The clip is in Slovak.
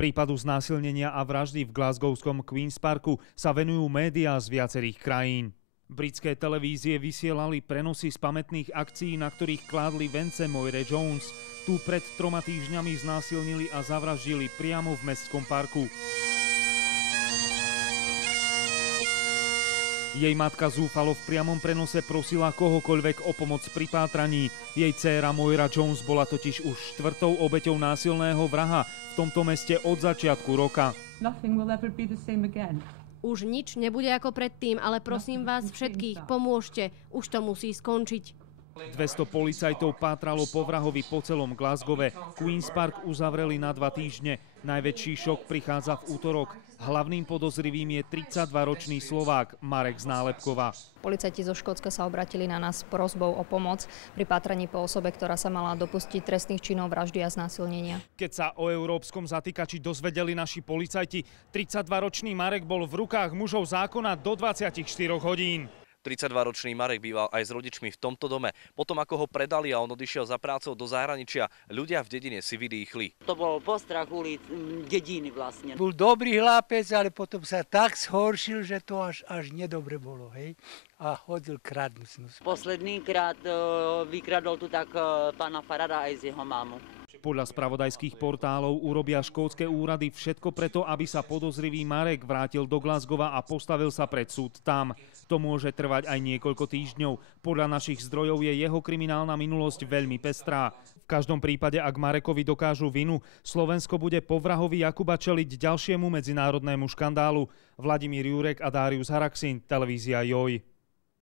Prípadu znásilnenia a vraždy v glasgowskom Queen's Parku sa venujú médiá z viacerých krajín. Britské televízie vysielali prenosy z pamätných akcií, na ktorých kládli vence Moire Jones. Tu pred 3 týždňami znásilnili a zavraždili priamo v mestskom parku. Jej matka zúfalo v priamom prenose prosila kohokoľvek o pomoc pri pátraní. Jej dcéra Moira Jones bola totiž už 4. obeťou násilného vraha v tomto meste od začiatku roka. Už nič nebude ako predtým, ale prosím vás všetkých, pomôžte. Už to musí skončiť. 200 policajtov pátralo po vrahovi po celom Glasgowe. Queen's Park uzavreli na 2 týždne. Najväčší šok prichádza v útorok. Hlavným podozrivým je 32-ročný Slovák Marek z Nálepkova. Policajti zo Škótska sa obratili na nás s prosbou o pomoc pri pátraní po osobe, ktorá sa mala dopustiť trestných činov vraždy a znásilnenia. Keď sa o európskom zatýkači dozvedeli naši policajti, 32-ročný Marek bol v rukách mužov zákona do 24 hodín. 32-ročný Marek býval aj s rodičmi v tomto dome. Potom, ako ho predali a on odišiel za prácou do zahraničia, ľudia v dedine si vydýchli. To bol postrach ulic dediny vlastne. Bol dobrý chlapec, ale potom sa tak zhoršil, že to až nedobre bolo, hej. A chodil kradnúť. Posledný krát vykradol tu tak pána Farada aj z jeho mámu. Podľa spravodajských portálov urobia škótske úrady všetko preto, aby sa podozrivý Marek vrátil do Glasgowa a postavil sa pred súd tam. To môže trvať aj niekoľko týždňov. Podľa našich zdrojov je jeho kriminálna minulosť veľmi pestrá. V každom prípade, ak Marekovi dokážu vinu, Slovensko bude po vrahovi Jakuba čeliť ďalšiemu medzinárodnému škandálu. Vladimír Jurek a Darius Haraxin, televízia JOJ.